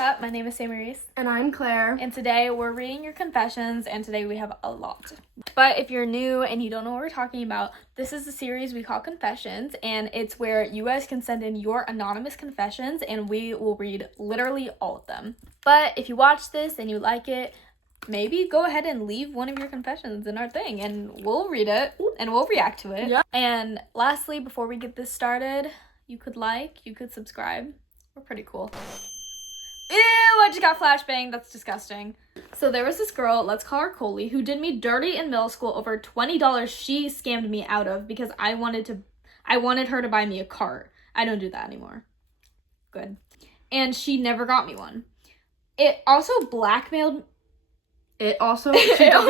up? My name is Sammy Reese. And I'm Claire. And today we're reading your confessions, and today we have a lot. But if you're new and you don't know what we're talking about, this is a series we call Confessions, and it's where you guys can send in your anonymous confessions, and we will read literally all of them. But if you watch this and you like it, maybe go ahead and leave one of your confessions in our thing, and we'll read it, and we'll react to it. Yeah. And lastly, before we get this started, you could subscribe. We're pretty cool. Ew, I just got flashbang. That's disgusting. So there was this girl, let's call her Coley, who did me dirty in middle school over $20 she scammed me out of because I wanted her to buy me a cart. I don't do that anymore. Good. And she never got me one. She doesn't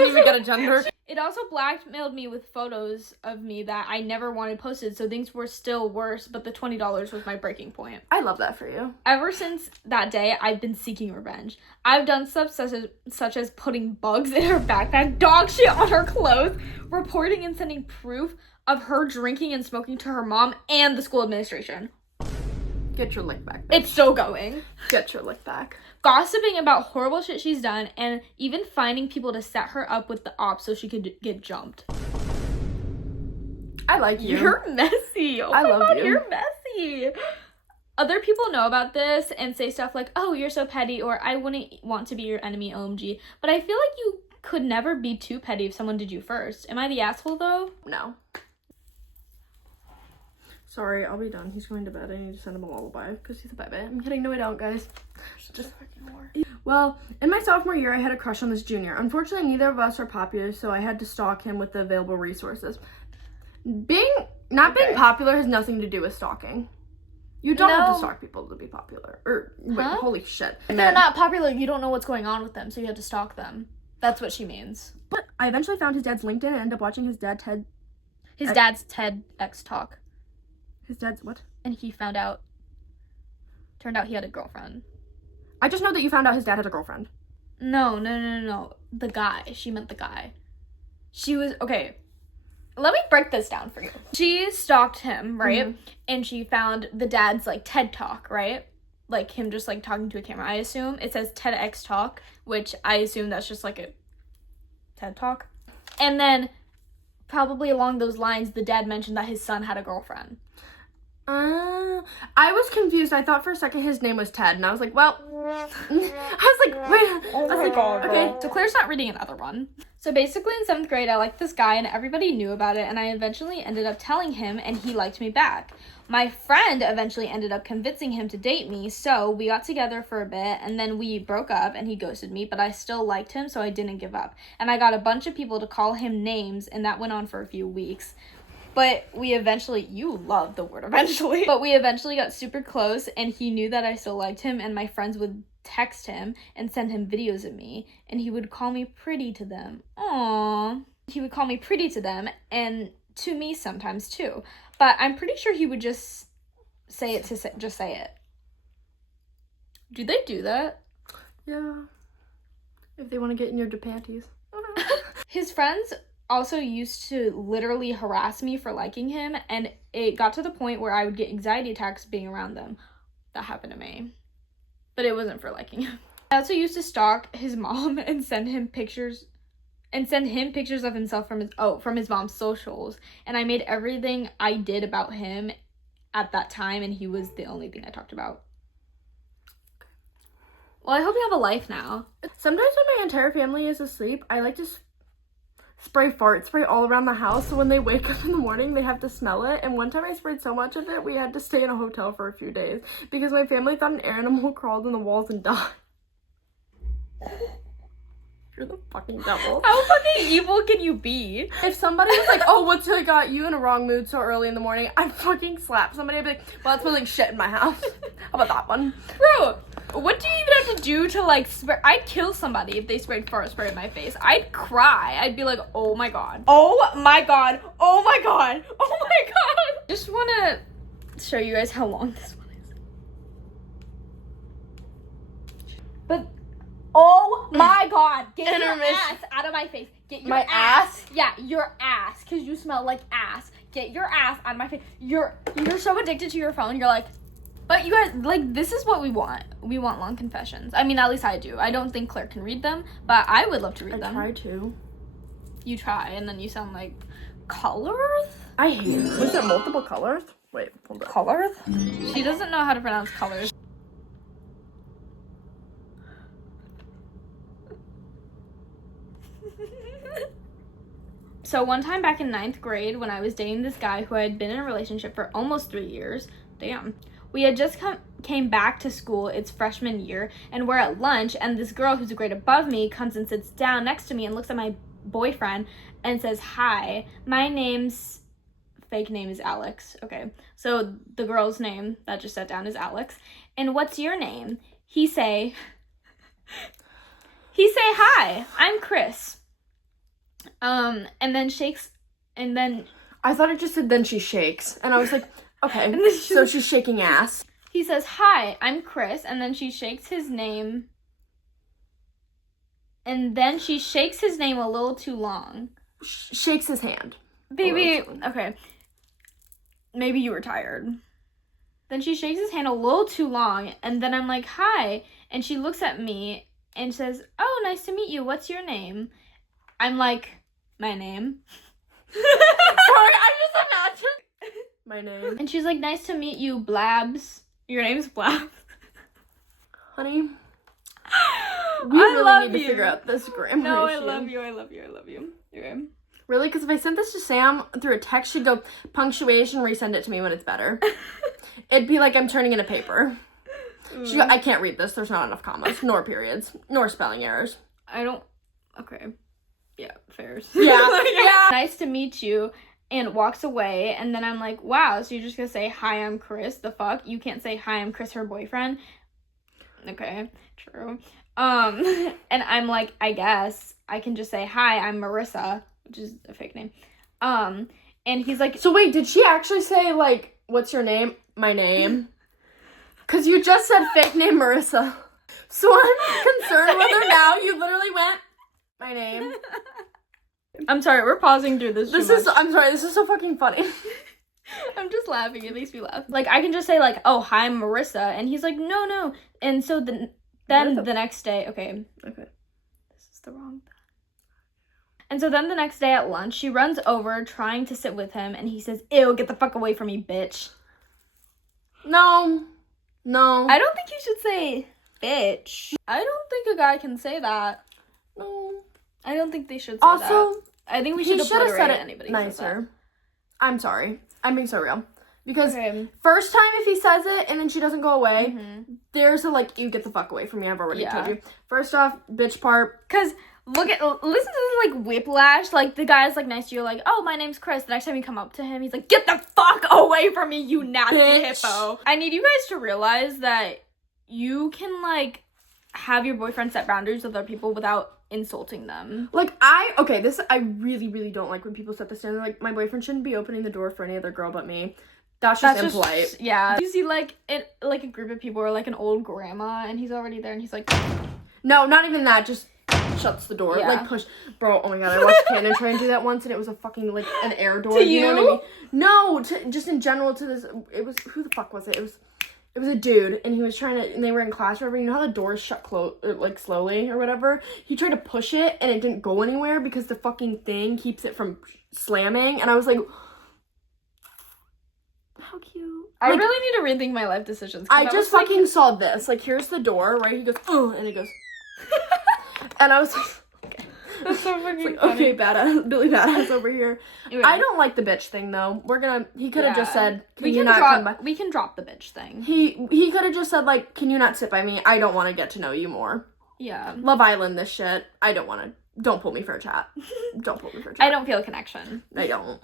even get a gender. It also blackmailed me with photos of me that I never wanted posted, so things were still worse, but the $20 was my breaking point. I love that for you. Ever since that day, I've been seeking revenge. I've done stuff such as putting bugs in her backpack, dog shit on her clothes, reporting and sending proof of her drinking and smoking to her mom and the school administration. Get your lick back, bitch. It's still going. Get your lick back. Gossiping about horrible shit she's done, and even finding people to set her up with the ops so she could get jumped. I like you. You're messy. Oh I my love God, you. You're messy. Other people know about this and say stuff like, oh, you're so petty, or I wouldn't want to be your enemy, OMG. But I feel like you could never be too petty if someone did you first. Am I the asshole, though? No. Sorry, I'll be done. He's going to bed. I need to send him a lullaby because he's a baby. I'm kidding. No, I don't, guys. Just freaking whore. Well, in my sophomore year, I had a crush on this junior. Unfortunately, neither of us are popular, so I had to stalk him with the available resources. Not being popular has nothing to do with stalking. You don't have to stalk people to be popular. Wait, holy shit. If they're not popular, you don't know what's going on with them, so you have to stalk them. That's what she means. But I eventually found his dad's LinkedIn and ended up watching his dad's TEDx talk. His dad's what? And turned out he had a girlfriend. I just know that you found out his dad had a girlfriend. No. The guy. She meant the guy. She was, okay, let me break this down for you. She stalked him, right? Mm-hmm. And she found the dad's, TED Talk, right? Him just, talking to a camera, I assume. It says TEDx Talk, which I assume that's just, a TED Talk. And then, probably along those lines, the dad mentioned that his son had a girlfriend. I was confused. I thought for a second his name was Ted, and I was like, well, okay. So Claire's not reading another one. So basically in 7th grade, I liked this guy, and everybody knew about it, and I eventually ended up telling him, and he liked me back. My friend eventually ended up convincing him to date me, so we got together for a bit, and then we broke up, and he ghosted me, but I still liked him, so I didn't give up. And I got a bunch of people to call him names, and that went on for a few weeks. But we eventually, you love the word eventually, but we eventually got super close, and he knew that I still liked him, and my friends would text him and send him videos of me, and he would call me pretty to them. Aww. He would call me pretty to them, and to me sometimes too. But I'm pretty sure he would just say it to just say it. Do they do that? Yeah. If they want to get in your panties. His friends also used to literally harass me for liking him, and it got to the point where I would get anxiety attacks being around them. That happened to me. But it wasn't for liking him. I also used to stalk his mom and send him pictures of himself from his mom's socials, and I made everything I did about him at that time, and he was the only thing I talked about. Well, I hope you have a life now. Sometimes when my entire family is asleep, I like to spray fart spray all around the house, so when they wake up in the morning they have to smell it. And one time I sprayed so much of it we had to stay in a hotel for a few days because my family thought an animal crawled in the walls and died. You're the fucking devil. How fucking evil can you be? If somebody was like, oh, what's I got you in a wrong mood so early in the morning, I'd fucking slap somebody. I'd be like, well, it smells like shit in my house. How about that one? Bro, what do you even have to do to spray? I'd kill somebody if they sprayed fart spray in my face. I'd cry. I'd be like, oh my god. Oh my god. Oh my god. Oh my god. Just want to show you guys how long this one is. But, oh my god. Get your ass out of my face. Get your ass. Yeah, your ass. Because you smell like ass. Get your ass out of my face. You're so addicted to your phone. You're like, But you guys, like, this is what we want. We want long confessions. I mean, at least I do. I don't think Claire can read them, but I would love to read them. I try to. You try, and then you sound like colors? I hate it. Was there multiple colors? Wait, hold on. Colors? She doesn't know how to pronounce colors. So one time back in 9th grade, when I was dating this guy who I had been in a relationship for almost 3 years, damn, we had just came back to school, it's freshman year, and we're at lunch, and this girl who's a grade above me comes and sits down next to me and looks at my boyfriend and says, "Hi, my name's," fake name is Alex, okay, so the girl's name that just sat down is Alex, "and what's your name?" He say, "Hi, I'm Chris." And then shakes, and then I thought it just said then she shakes, and I was like, okay, then so she's shaking ass. He says, "Hi, I'm Chris," and then she shakes his name, and then she shakes his name a little too long. Shakes his hand. Baby, okay, maybe you were tired. Then she shakes his hand a little too long, and then I'm like, "Hi," and she looks at me and says, "Oh, nice to meet you, what's your name?" I'm like, "My name." Sorry, I just imagined my name. And she's like, "Nice to meet you, Blabs." Your name's Blabs. Honey, we I really love need to you. figure out this grammar No, I issue. love you, I love you, I love you. Okay. Really? Because if I sent this to Sam through a text, she'd go, punctuation, resend it to me when it's better. It'd be like I'm turning in a paper. She'd go, "I can't read this. There's not enough commas, nor periods, nor spelling errors." I don't, okay. Yeah, fairs. Yeah, yeah. "Nice to meet you," and walks away, and then I'm like, wow, so you're just gonna say, "Hi, I'm Chris," the fuck? You can't say, "Hi, I'm Chris," her boyfriend. Okay, true. And I'm like, I guess I can just say, "Hi, I'm Marissa," which is a fake name. And he's like, So wait, did she actually say, like, "What's your name?" "My name." Because you just said fake name Marissa. So I'm concerned whether now you literally went, "My name." I'm sorry, we're pausing through this. I'm sorry, this is so fucking funny. I'm just laughing. It makes me laugh. Like, I can just say, like, "Oh, hi, I'm Marissa," and he's like, no. And so then the next day, okay, this is the wrong thing. And so then the next day at lunch, she runs over trying to sit with him, and he says, "Ew, get the fuck away from me, bitch." No. I don't think you should say bitch. I don't think a guy can say that. No. I don't think they should say that. Also, I think we he should should have obliterate said it anybody. nicer. I'm sorry. I'm being so real. Because Okay. first time if he says it and then she doesn't go away, there's a like, "You get the fuck away from me, I've already told you." First off, bitch part. Because listen to this, like, whiplash. Like, the guy's like nice to you, like, "Oh, my name's Chris." The next time you come up to him, he's like, "Get the fuck away from me, you nasty Bitch. hippo." I need you guys to realize that you can, like, have your boyfriend set boundaries with other people without insulting them. Like, I really, really don't like when people set the standard. Like, my boyfriend shouldn't be opening the door for any other girl but me. That's just impolite. Yeah. You see, like, a group of people or, like, an old grandma, and he's already there, and he's like... No, not even that. Just shuts the door. Yeah. Like, push. Bro, oh my god, I watched Cannon try and do that once, and it was a fucking, like, an air door. To you? Know what I you? mean? No, just in general to this. It was, who the fuck was it? It was a dude, and he was trying to, and they were in class or whatever. You know how the doors shut like, slowly or whatever? He tried to push it, and it didn't go anywhere because the fucking thing keeps it from slamming, and I was like... How cute. I Like, really need to rethink my life decisions. I just fucking saw this. Like, here's the door, right? He goes, "Oh," and it goes... And I was like... That's so fucking like, funny. okay, badass, Billy Badass over here. Anyway. I don't like the bitch thing, though. He could have just said, we can can drop the bitch thing. He could have just said, like, "Can you not sit by me? I don't want to get to know you more." Yeah. Love Island, this shit. I don't want to. Don't pull me for a chat. Don't pull me for a chat. I don't feel a connection. I don't.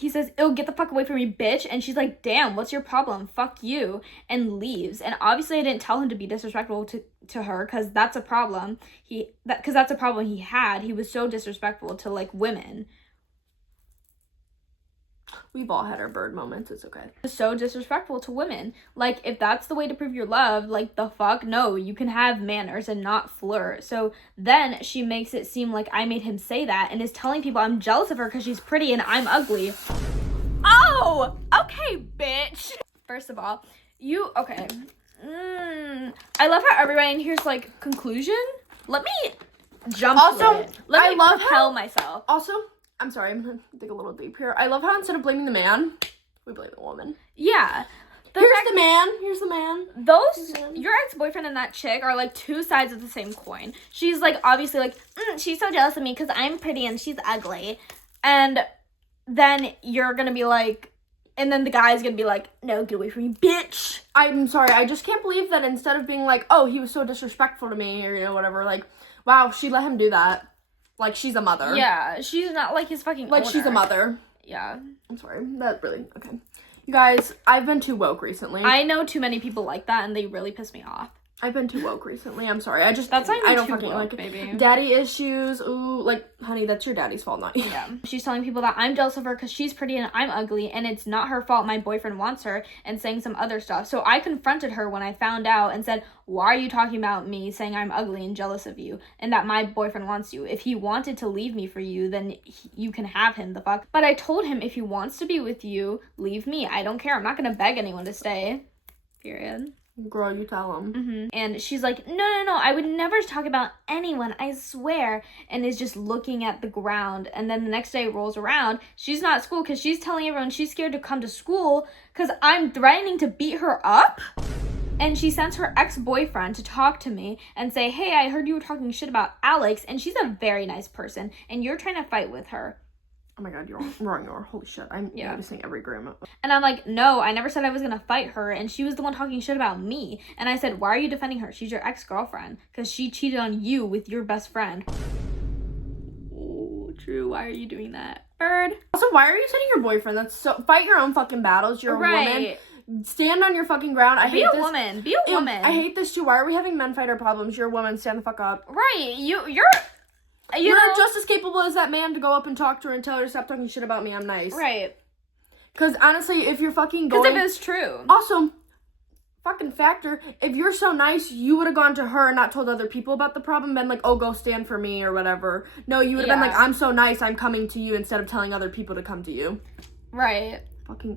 He says, "Ew, get the fuck away from me, bitch." And she's like, "Damn, what's your problem? Fuck you." And leaves. And obviously I didn't tell him to be disrespectful to her, because that's a problem. Because that's a problem he had. He was so disrespectful to, like, women. We've all had our bird moments. It's okay. So disrespectful to women. Like, if that's the way to prove your love, like, the fuck? No, you can have manners and not flirt. So then she makes it seem like I made him say that and is telling people I'm jealous of her because she's pretty and I'm ugly. Oh, okay, bitch. First of all, Okay. I love how everybody in here's like, conclusion? Let me jump Also, to it. Let me propel myself. Also, I'm sorry, I'm gonna dig a little deep here. I love how instead of blaming the man, we blame the woman. Yeah. Here's the man. Your ex-boyfriend and that chick are like two sides of the same coin. She's like, obviously like, she's so jealous of me because I'm pretty and she's ugly. And then you're gonna be like, and then the guy's gonna be like, no, get away from me, bitch. I'm sorry, I just can't believe that instead of being like, oh, he was so disrespectful to me, or, you know, whatever, like, wow, she let him do that. Like, she's a mother. Yeah, she's not like his fucking Like, owner. she's a mother. Yeah. I'm sorry, that really, okay. You guys, I've been too woke recently. I know too many people like that, and they really piss me off. I've been too woke recently. I'm sorry. I don't fucking like it. Baby. Daddy issues. Ooh, like, honey, that's your daddy's fault, not you. Yeah. She's telling people that I'm jealous of her because she's pretty and I'm ugly, and it's not her fault my boyfriend wants her, and saying some other stuff. So I confronted her when I found out and said, why are you talking about me saying I'm ugly and jealous of you and that my boyfriend wants you? If he wanted to leave me for you, then you can have him, the fuck. But I told him if he wants to be with you, leave me. I don't care. I'm not gonna beg anyone to stay. Period. Girl, you tell him. Mm-hmm. And she's like, no, I would never talk about anyone, I swear, and is just looking at the ground. And then the next day rolls around, she's not at school because she's telling everyone she's scared to come to school because I'm threatening to beat her up. And she sends her ex-boyfriend to talk to me and say, hey, I heard you were talking shit about Alex, and she's a very nice person, and you're trying to fight with her. Oh my god, you're wrong. Holy shit, I'm noticing every grammar. And I'm like, no, I never said I was gonna fight her, and she was the one talking shit about me. And I said, why are you defending her? She's your ex-girlfriend, because she cheated on you with your best friend. Oh, Drew, why are you doing that? Bird. Also, why are you sending your boyfriend? That's so, fight your own fucking battles. You're a woman. Stand on your fucking ground. Be a woman. I hate this too. Why are we having men fight our problems? You're a woman. Stand the fuck up. Right. You're just as capable as that man to go up and talk to her and tell her to stop talking shit about me. I'm nice. Right. Because honestly, if you're fucking going... Because if it's true. Also, fucking factor, if you're so nice, you would have gone to her and not told other people about the problem, been like, oh, go stand for me or whatever. No, you would have been like, I'm so nice, I'm coming to you, instead of telling other people to come to you. Right. Fucking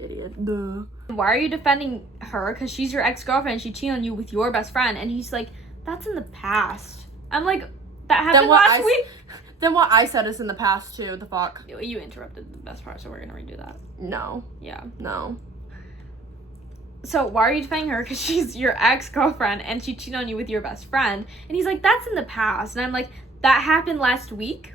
idiot. Duh. Why are you defending her? Because she's your ex-girlfriend. She cheated on you with your best friend. And he's like, that's in the past. I'm like... That happened last week? Then what I said is in the past, too. The fuck? You interrupted the best part, so we're gonna redo that. No. Yeah. No. So, why are you defending her? Because she's your ex-girlfriend, and she cheated on you with your best friend. And he's like, that's in the past. And I'm like, that happened last week?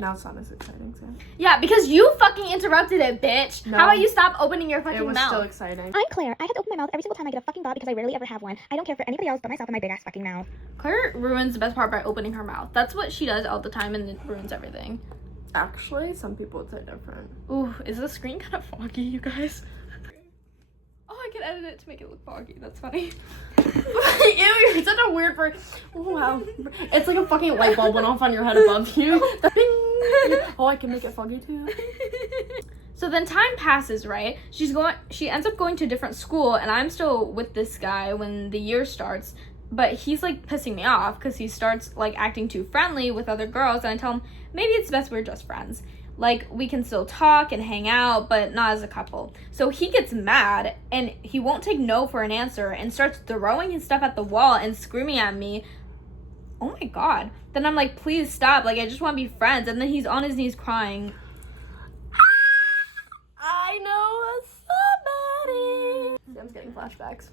Now it's not as exciting, so. Yeah, because you fucking interrupted it, bitch. No. How about you stop opening your fucking mouth? It was still exciting. I'm Claire. I have to open my mouth every single time I get a fucking thought because I rarely ever have one. I don't care for anybody else but myself and my big ass fucking mouth. Claire ruins the best part by opening her mouth. That's what she does all the time, and it ruins everything. Actually, some people would say different. Ooh, is the screen kind of foggy, you guys? Oh, I can edit it to make it look foggy. That's funny. Ew, you're such a weird person. Oh, wow. It's like a fucking light bulb went off on your head above you. Oh, I can make it foggy too. So then time passes, right? She ends up going to a different school, and I'm still with this guy when the year starts. But he's like pissing me off because he starts like acting too friendly with other girls, and I tell him maybe it's best we're just friends. Like, we can still talk and hang out, but not as a couple. So he gets mad, and he won't take no for an answer, and starts throwing his stuff at the wall and screaming at me. Oh my god. Then I'm like, please stop. Like, I just want to be friends. And then he's on his knees crying. I know somebody. I'm getting flashbacks.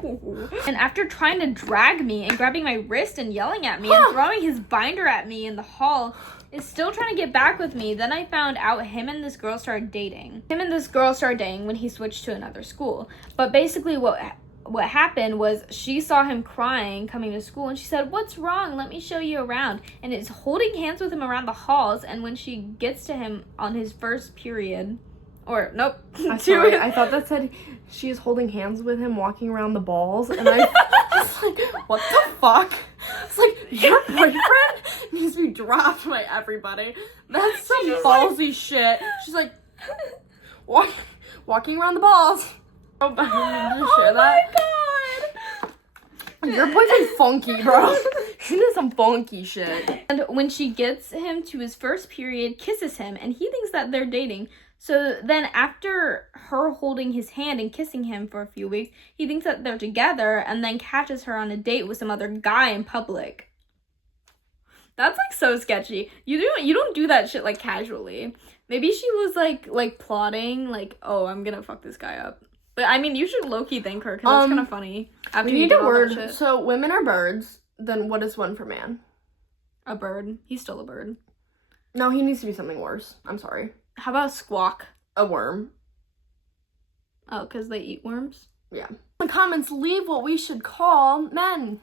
And after trying to drag me and grabbing my wrist and yelling at me and throwing his binder at me in the hall, is still trying to get back with me. Then I found out him and this girl started dating. When he switched to another school. But basically what happened was she saw him crying coming to school, and she said, what's wrong? Let me show you around. And is holding hands with him around the halls, and when she gets to him on his first period... Or, nope. Sorry, I thought that said she is holding hands with him walking around the balls, and I was like, what the fuck? It's like, your boyfriend needs to be dropped by everybody. That's some ballsy shit. She's like, walking around the balls. Oh my god! Your boyfriend's funky, bro. She did some funky shit. And when she gets him to his first period, kisses him, and he thinks that they're dating. So then after her holding his hand and kissing him for a few weeks, he thinks that they're together and then catches her on a date with some other guy in public. That's like so sketchy. You don't do that shit like casually. Maybe she was like plotting, like, oh, I'm gonna fuck this guy up. But I mean, you should low-key thank her because it's kind of funny. After we you need do a all that word. shit. So women are birds. Then what is one for man? A bird. He's still a bird. No, he needs to be something worse. I'm sorry. How about a squawk? A worm. Oh, because they eat worms? Yeah. In the comments, leave what we should call men.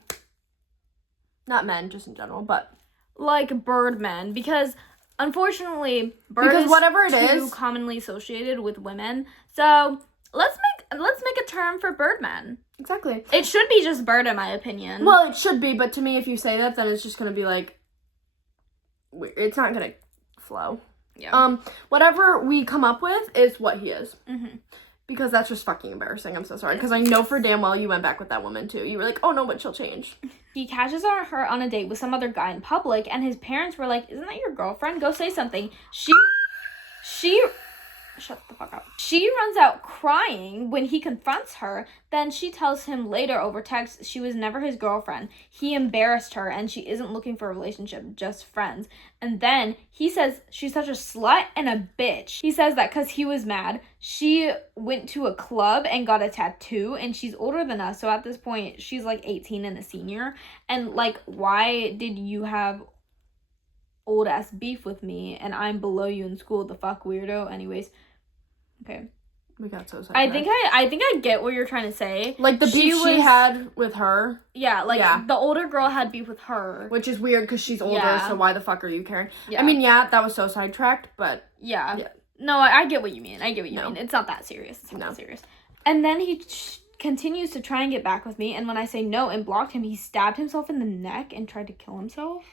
Not men, just in general, but Like birdmen, because unfortunately, bird because is whatever it too is, commonly associated with women. So let's make a term for birdmen. exactly. It should be just bird, in my opinion. Well, it should be, but to me, if you say that, then it's just gonna be like, it's not gonna flow. Yeah. Whatever we come up with is what he is. Mm-hmm. Because that's just fucking embarrassing. I'm so sorry. Because I know for damn well you went back with that woman too. You were like, oh no, but she'll change. He catches her on a date with some other guy in public, and his parents were like, isn't that your girlfriend? Go say something. She shut the fuck up. She runs out crying when he confronts her. Then she tells him later over text she was never his girlfriend. He embarrassed her and she isn't looking for a relationship, just friends. And then he says she's such a slut and a bitch. He says that because he was mad. She went to a club and got a tattoo, and she's older than us. So at this point, she's like 18 and a senior. And like, why did you have old ass beef with me and I'm below you in school? The fuck, weirdo. Anyways. Okay. We got so sad. I think I get what you're trying to say. like the beef she had with her. Yeah, like Yeah. the older girl had beef with her. Which is weird because she's older, Yeah. so why the fuck are you caring? Yeah. I mean, yeah, that was so sidetracked, but Yeah. Yeah. No, I get what you mean. I get what you No. mean. It's not that serious. It's not No. that serious. And then he continues to try and get back with me, and when I say no and blocked him, he stabbed himself in the neck and tried to kill himself.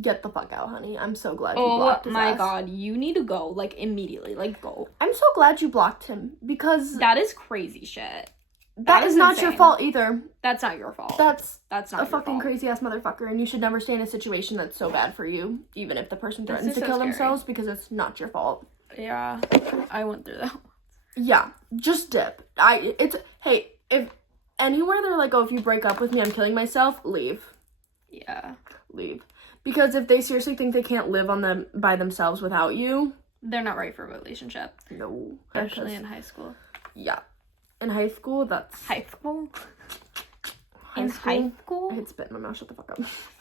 get the fuck out, honey. I'm so glad you Oh blocked his my ass. god, you need to go, like, immediately. Like, go. I'm so glad you blocked him because That is crazy shit. that is not your insane. fault either. That's not your fault. That's not a your fucking fault. crazy ass motherfucker, and you should never stay in a situation that's so bad for you, even if the person This threatens is to so kill scary. themselves, because it's not your fault. Yeah, I went through that. Yeah, just dip. Hey, if anywhere they're like, oh, if you break up with me, I'm killing myself, leave. Yeah. Leave. Because if they seriously think they can't live on them by themselves without you, They're not ready for a relationship. no. Especially in high school. Yeah. In high school, that's... High school? High High I school? hit spit in my mouth, shut the fuck up.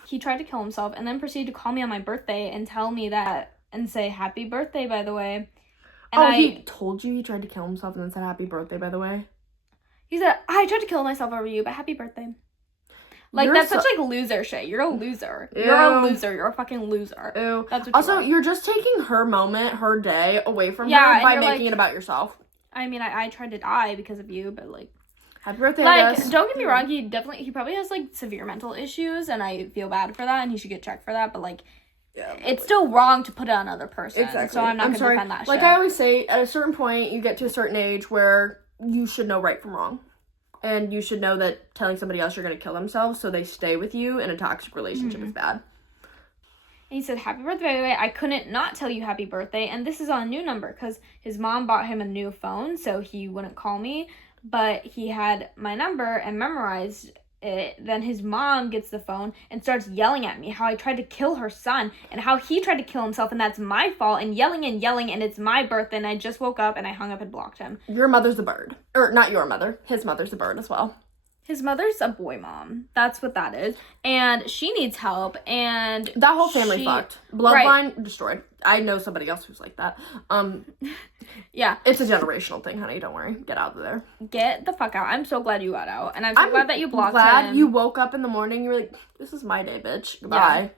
He tried to kill himself and then proceeded to call me on my birthday and tell me that and say, happy birthday, by the way. And he told you he tried to kill himself and then said happy birthday, by the way? He said, I tried to kill myself over you, but happy birthday. Like, You're that's so- such, like, loser shit. You're a loser. You're a Ew. loser. You're a fucking loser. Ew. That's what Also, you are. you're just taking her moment, her day, away from Yeah, her and by you're making like- it about yourself. I mean, I tried to die because of you, but, like... Happy birthday, I Like, guess. don't get me wrong, he probably has, like, severe mental issues, and I feel bad for that, and he should get checked for that, but, like, Yeah, it's still wrong to put it on another person. Exactly. So I'm not going to sorry. defend that Like shit. I always say, at a certain point, you get to a certain age where you should know right from wrong. And you should know that telling somebody else you're going to kill themselves so they stay with you in a toxic relationship is bad. And he said, happy birthday, by the way. I couldn't not tell you happy birthday. And this is on a new number because his mom bought him a new phone, so he wouldn't call me. But he had my number and memorized it. Then his mom gets the phone and starts yelling at me how I tried to kill her son and how he tried to kill himself and that's my fault, and yelling and it's my birthday, and I just woke up and I hung up and blocked him. Your mother's a bird. Or, not your mother. His mother's a bird as well. His mother's a boy mom. That's what that is. And she needs help, and That whole family she- fucked. Bloodline destroyed. I know somebody else who's like that. Yeah. It's a generational thing, honey. Don't worry. Get out of there. Get the fuck out. I'm so glad you got out. And I'm so glad that you blocked glad him. you woke up in the morning. You were like, this is my day, bitch. Goodbye.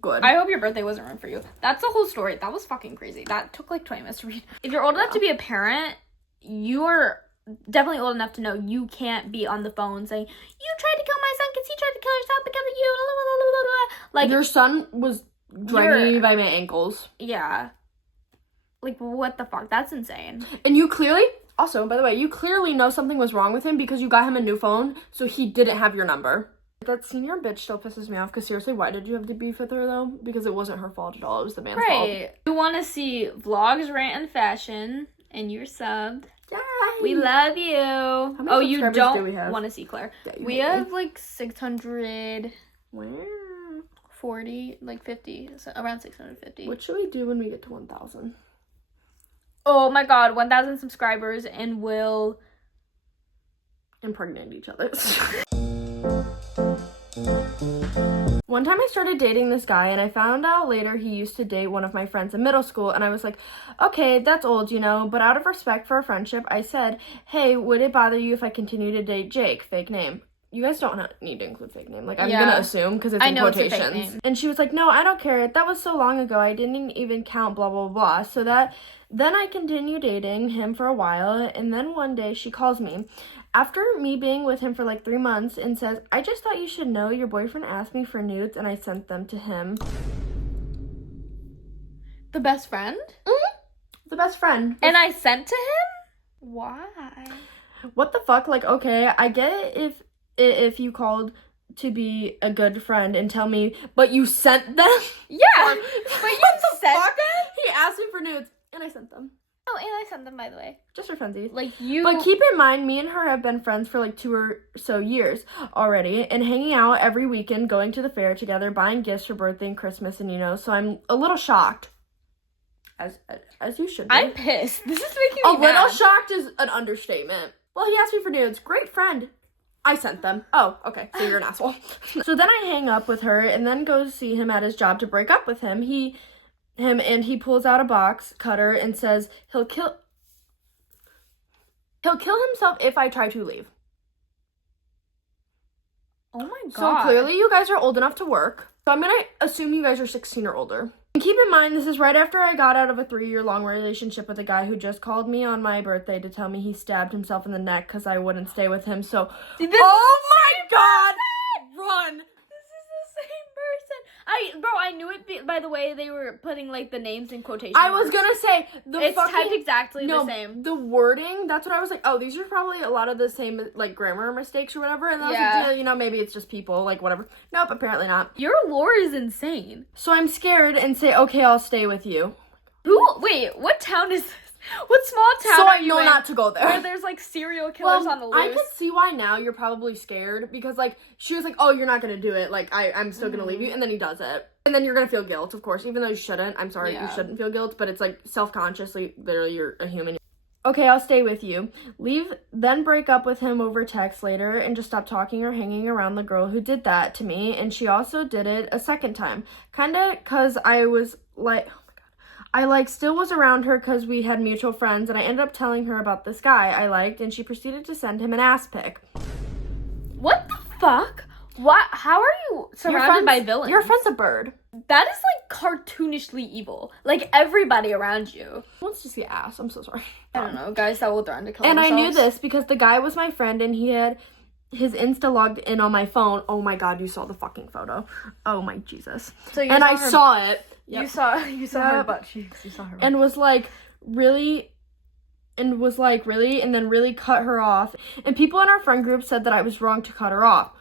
Good. I hope your birthday wasn't ruined for you. That's the whole story. That was fucking crazy. That took like 20 minutes to read. If you're old enough to be a parent, you're definitely old enough to know you can't be on the phone saying, you tried to kill my son because he tried to kill himself because of you. Blah, blah, blah, blah, blah. Like, your son was dragging me by my ankles. yeah. Like, what the fuck? That's insane. And you clearly, also, by the way, you clearly know something was wrong with him because you got him a new phone, so he didn't have your number. That senior bitch still pisses me off, because seriously, why did you have to beef with her, though? Because it wasn't her fault at all. It was the man's fault. Right. You want to see vlogs, rant, and fashion, and you're subbed. Yay! We love you. Oh, you subscribers don't do we have? want to see Claire. Yeah, you We hate me. have like 640, Wow. like 50, so around 650. What should we do when we get to 1,000? Oh my god, 1,000 subscribers, and we'll Impregnate each other. One time I started dating this guy, and I found out later he used to date one of my friends in middle school, and I was like, okay, that's old, you know, but out of respect for our friendship, I said, hey, would it bother you if I continue to date Jake? Fake name. You guys don't need to include fake name. Like, I'm gonna assume, because it's in quotations. It's a fake name. And she was like, no, I don't care. That was so long ago. I didn't even count, blah, blah, blah. So then I continued dating him for a while, and then one day she calls me after me being with him for like 3 months and says, I just thought you should know your boyfriend asked me for nudes and I sent them to him. The best friend? Mm-hmm. The best friend. And I sent to him? Why? What the fuck? Like, okay, I get it if you called to be a good friend and tell me, but you sent them? Yeah, but you sent them? He asked me for nudes and I sent them. Oh, and I sent them, by the way. Just for funsies. Like, you... But keep in mind, me and her have been friends for like 2 or so years already, and hanging out every weekend, going to the fair together, buying gifts for birthday and Christmas, and so I'm a little shocked. As you should be. I'm pissed. This is making me A little mad. shocked is an understatement. Well, he asked me for nudes. Great friend. I sent them. Oh, okay. So you're an asshole. So then I hang up with her and then go see him at his job to break up with him. He pulls out a box cutter and says he'll kill himself if I try to leave. Oh my god. So clearly you guys are old enough to work. So I'm gonna assume you guys are 16 or older. And keep in mind, this is right after I got out of a 3-year-long relationship with a guy who just called me on my birthday to tell me he stabbed himself in the neck because I wouldn't stay with him. So, oh my god! Run! This is the same person. I knew it by the way they were putting like the names in quotation I was marks. gonna say It's typed exactly the same. The wording, that's what I was like, oh, these are probably a lot of the same like grammar mistakes or whatever. And then I was like, yeah, maybe it's just people, like whatever. Nope, apparently not. Your lore is insane. So I'm scared and say, okay, I'll stay with you. Wait, what town is this? What small town So are I you know in not to go there. where there's like serial killers on the loose? I could see why now you're probably scared, because like she was like, oh, you're not gonna do it, like I'm still gonna leave you, and then he does it. And then you're gonna feel guilt, of course, even though you shouldn't. I'm sorry, you shouldn't feel guilt, but it's like self-consciously, literally, you're a human. Okay, I'll stay with you. Leave, then break up with him over text later and just stop talking or hanging around the girl who did that to me. And she also did it a second time. Kinda cause I was like, I still was around her because we had mutual friends, and I ended up telling her about this guy I liked, and she proceeded to send him an ass pic. What the fuck? What? How are you surrounded by villains? Your friend's a bird. That is like cartoonishly evil. Like everybody around you. Who wants to see ass? I'm so sorry. I don't know, guys that will threaten to kill And themselves. I knew this because the guy was my friend, and he had his Insta logged in on my phone. Oh my god, you saw the fucking photo. Oh my Jesus. So you and saw I her, saw it. You Yep. saw her Yep. butt cheeks. You saw her. And was like, really? And was like, really? And then really cut her off. And people in our friend group said that I was wrong to cut her off.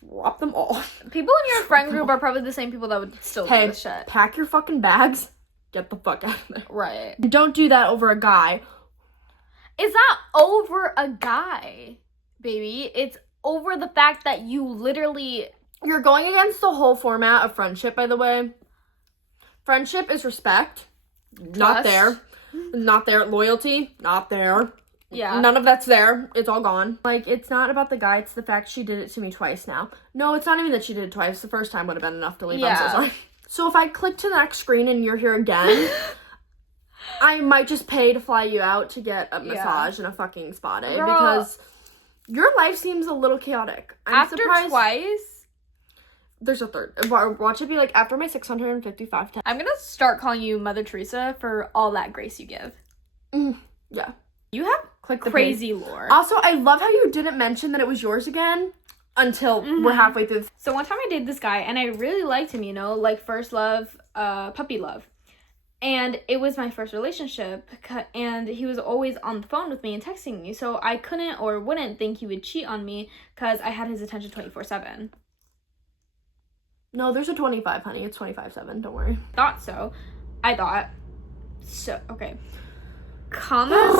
Drop them all. People in your friend group are probably the same people that would still do Hey, this shit. pack your fucking bags. Get the fuck out of there. Right. Don't do that over a guy. It's not over a guy, baby. It's over the fact that you literally... You're going against the whole format of friendship, by the way. Friendship is respect. Not there. Not there. Loyalty. Not there. Yeah. None of that's there. It's all gone. Like, it's not about the guy. It's the fact she did it to me twice now. No, it's not even that she did it twice. The first time would have been enough to leave. Yeah. I'm so sorry. So if I click to the next screen and you're here again, I might just pay to fly you out to get a massage and a fucking spa day. Girl. Because your life seems a little chaotic. I'm After surprised. twice... There's a third. Watch it be like after my 655 times. I'm gonna start calling you Mother Teresa for all that grace you give. Yeah. You have Click the crazy lore. Also, I love how you didn't mention that it was yours again until we're halfway through. So one time I dated this guy and I really liked him, like first love, puppy love. And it was my first relationship, and he was always on the phone with me and texting me, so I couldn't or wouldn't think he would cheat on me because I had his attention 24/7. No, there's a 25, honey. It's 25/7. Don't worry. Thought so. I thought. So, okay. Commas.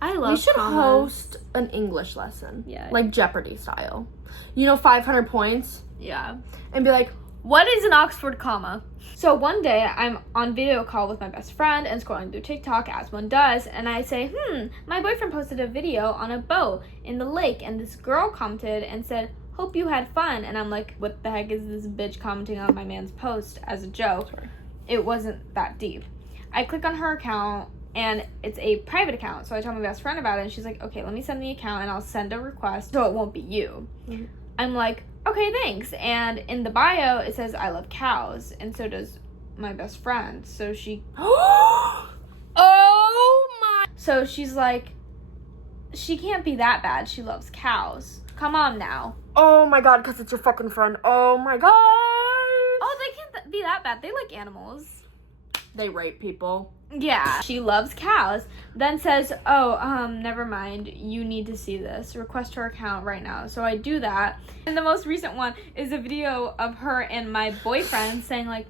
I love You should commas. host an English lesson. Yeah. Like Jeopardy style. 500 points. Yeah. And be like, What is an Oxford comma? So one day I'm on video call with my best friend and scrolling through TikTok as one does, and I say, my boyfriend posted a video on a boat in the lake, and this girl commented and said, hope you had fun. And I'm like, what the heck is this bitch commenting on my man's post as a joke? Sorry. It wasn't that deep. I click on her account, and it's a private account, so I told my best friend about it, and she's like, okay, let me send the account, and I'll send a request so it won't be you. Mhm. I'm like, okay, thanks. And in the bio, it says, I love cows, and so does my best friend. So she, oh my. so she's like, she can't be that bad. She loves cows. Come on now. Oh my god, because it's your fucking friend. Oh my god. Oh, they can't be that bad. They like animals. They rape people. Yeah, she loves cows. Then says, never mind. You need to see this. Request her account right now. So I do that. And the most recent one is a video of her and my boyfriend saying, like,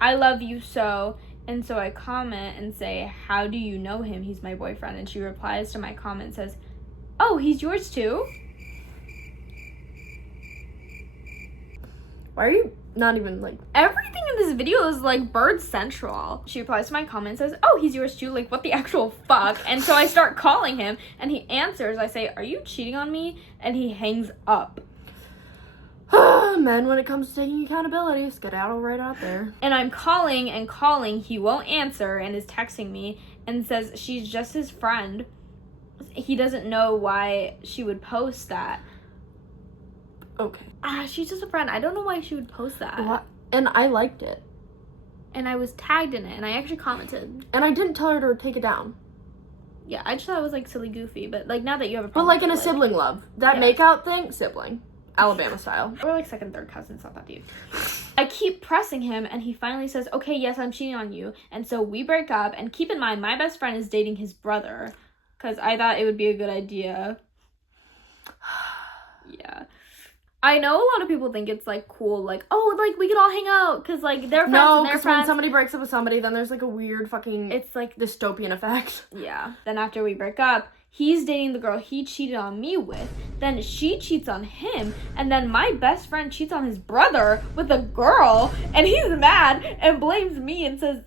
I love you so. And so I comment and say, how do you know him? He's my boyfriend. And she replies to my comment and says, oh, he's yours too? Why are you not even like... Everything in this video is like bird central. She replies to my comment and says, oh, he's yours too? Like, what the actual fuck? And so I start calling him, and he answers. I say, are you cheating on me? And he hangs up. Men, when it comes to taking accountability, skedaddle right out there. And I'm calling and calling. He won't answer and is texting me and says she's just his friend. He doesn't know why she would post that. Okay. She's just a friend. I don't know why she would post that. What? And I liked it. And I was tagged in it, and I actually commented. And I didn't tell her to take it down. Yeah, I just thought it was like silly goofy, but like now that you have a But problem like in a with it, sibling love. That Yeah. makeout thing, sibling. Alabama style. We're like second, third cousins, not that deep. I keep pressing him, and he finally says, okay, yes, I'm cheating on you. And so we break up, and keep in mind, my best friend is dating his brother, because I thought it would be a good idea. Yeah. I know a lot of people think it's like cool, like, oh, like we could all hang out, because like they're friends No, and they're because when friends. somebody breaks up with somebody, then there's like a weird fucking It's like, dystopian effect. yeah. Then after we break up, he's dating the girl he cheated on me with. Then she cheats on him. And then my best friend cheats on his brother with a girl. And he's mad and blames me and says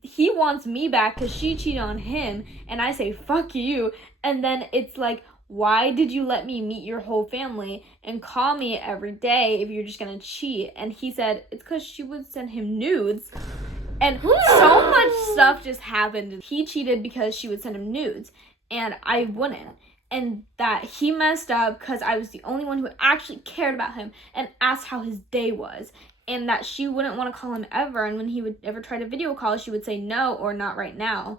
he wants me back because she cheated on him. And I say, fuck you. And then it's like, why did you let me meet your whole family and call me every day if you're just gonna cheat? And he said, it's because she would send him nudes. And so much stuff just happened. He cheated because she would send him nudes, and I wouldn't. And that he messed up because I was the only one who actually cared about him and asked how his day was. And that she wouldn't want to call him ever. And when he would ever try to video call, she would say no or not right now.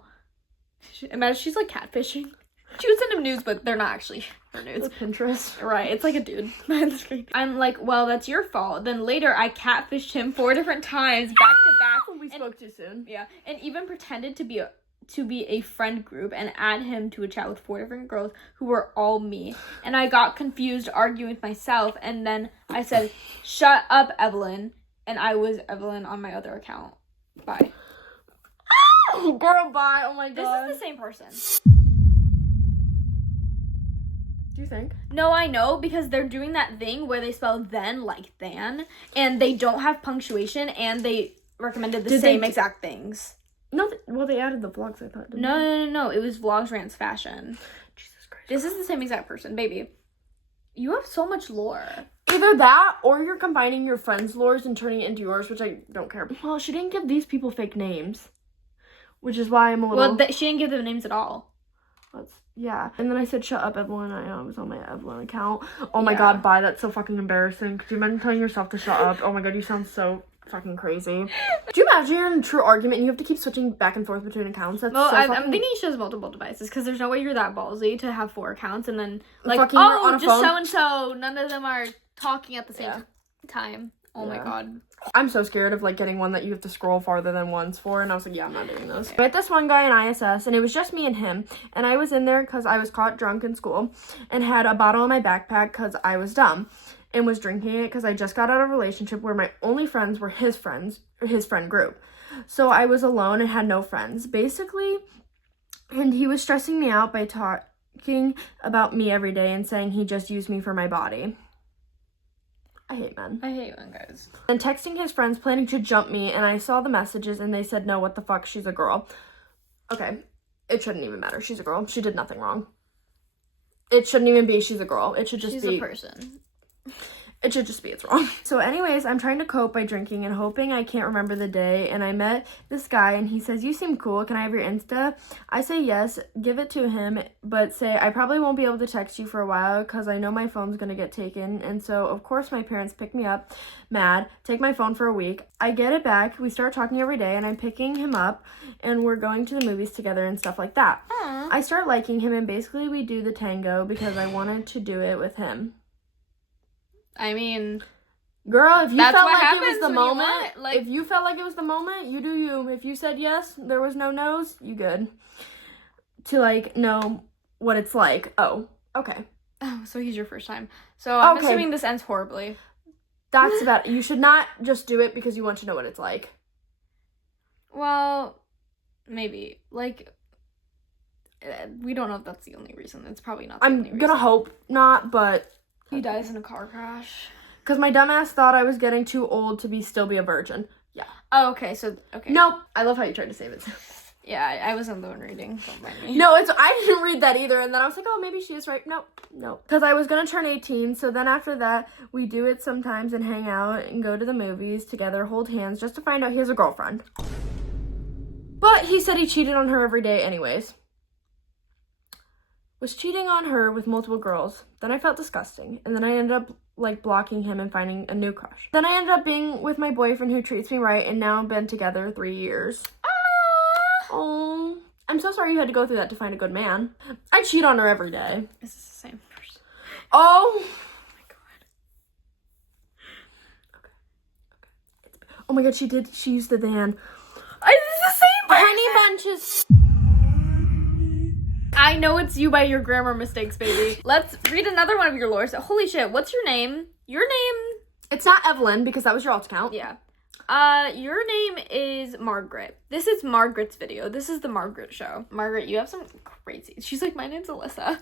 Imagine she's like catfishing. She would send him nudes, but they're not actually her nudes. It's Pinterest. Right, it's like a dude behind the screen. I'm like, well, that's your fault. Then later, I catfished him 4 different times, back to back. We spoke too soon. Yeah, and even pretended to be a friend group and add him to a chat with 4 different girls who were all me. And I got confused, arguing with myself, and then I said, shut up, Evelyn. And I was Evelyn on my other account. Bye. Girl, bye. Oh my This god. is the same person. Do you think? No, I know, because they're doing that thing where they spell then like than, and they don't have punctuation, and they recommended the same exact things. No, well, they added the vlogs, I thought. Didn't they? No. It was Vlogs, Rants, Fashion. Jesus Christ. This is the same exact person, baby. You have so much lore. Either that, or you're combining your friends' lores and turning it into yours, which I don't care. Well, she didn't give these people fake names, which is why I'm a little... Well, she didn't give them names at all. Yeah. And then I said, shut up, Evelyn. I was on my Evelyn account. Oh my Yeah. god, bye. That's so fucking embarrassing. Could you imagine telling yourself to shut up? Oh my god, you sound so fucking crazy. Do you imagine you're in a true argument and you have to keep switching back and forth between accounts? That's Well, so I'm fucking... thinking she has multiple devices, because there's no way you're that ballsy to have 4 accounts and then, like, Fucking on oh, a just phone. so-and-so, none of them are talking at the same time. Oh my god. I'm so scared of like getting one that you have to scroll farther than once for, and I was like, yeah, I'm not doing this. I met this one guy in ISS, and it was just me and him, and I was in there because I was caught drunk in school and had a bottle in my backpack because I was dumb and was drinking it because I just got out of a relationship where my only friends were his friends, or his friend group. So I was alone and had no friends, basically, and he was stressing me out by talking about me every day and saying he just used me for my body. I hate men. I hate men, guys. And texting his friends planning to jump me, and I saw the messages and they said, no, what the fuck, she's a girl. Okay, it shouldn't even matter. She's a girl. She did nothing wrong. It shouldn't even be she's a girl. It should just She's be a person. It should just be it's wrong. So anyways, I'm trying to cope by drinking and hoping I can't remember the day, and I met this guy and he says, you seem cool, can I have your Insta? I say yes, give it to him, but say I probably won't be able to text you for a while because I know my phone's gonna get taken. And so of course my parents pick me up mad, take my phone for a week. I get it back, we start talking every day, and I'm picking him up and we're going to the movies together and stuff like that. Aww. I start liking him and basically we do the tango because I wanted to do it with him. I mean, girl, if you felt like it was the when you moment, want it, like- if you felt like it was the moment, you do you. If you said yes, there was no no's, you good. To like know what it's like. Oh, okay. Oh, so he's your first time. So I'm Okay. assuming this ends horribly. That's about it. You should not just do it because you want to know what it's like. Well, maybe. Like, we don't know if that's the only reason. It's probably not the only I'm reason. gonna hope not, but He dies in a car crash. because my dumbass thought I was getting too old to still be a virgin. Yeah. Oh, okay, so, okay. Nope. I love how you tried to save it. Yeah, I wasn't the one reading. Don't mind me. No, I didn't read that either, and then I was like, oh, maybe she is right. No. Because I was going to turn 18, so then after that, we do it sometimes and hang out and go to the movies together, hold hands, just to find out he has a girlfriend. But he said he cheated on her every day anyways. Was cheating on her with multiple girls. Then I felt disgusting, and then I ended up like blocking him and finding a new crush. Then I ended up being with my boyfriend who treats me right, and now been together 3 years. Oh, I'm so sorry you had to go through that to find a good man. I cheat on her every day. Is this the same person? Oh. My god. Okay. Oh my god, she used the van. It's the same person! Honey Bunches. I know it's you by your grammar mistakes, baby. Let's read another one of your lores. Holy shit, what's your name? Your name? It's not Evelyn because that was your alt account. Yeah. Your name is Margaret. This is Margaret's video. This is the Margaret show. Margaret, you have some crazy... She's like, my name's Alyssa.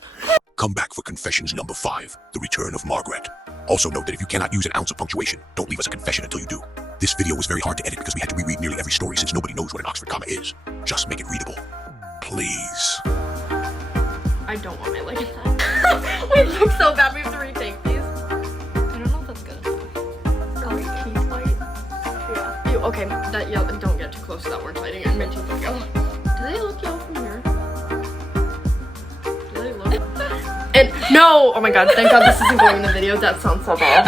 Come back for confessions number 5, the return of Margaret. Also note that if you cannot use an ounce of punctuation, don't leave us a confession until you do. This video was very hard to edit because we had to reread nearly every story since nobody knows what an Oxford comma is. Just make it readable. Please. I don't want my leg in that. We look so bad. We have to retake these. I don't know if that's good enough. Teeth white. Yeah. Ew, okay, that yellow. Don't get too close to that orange lighting. And my teeth look yellow. Do they look yellow from here? Do they look? No! Oh my god, thank god this isn't going in the video. That sounds so bad.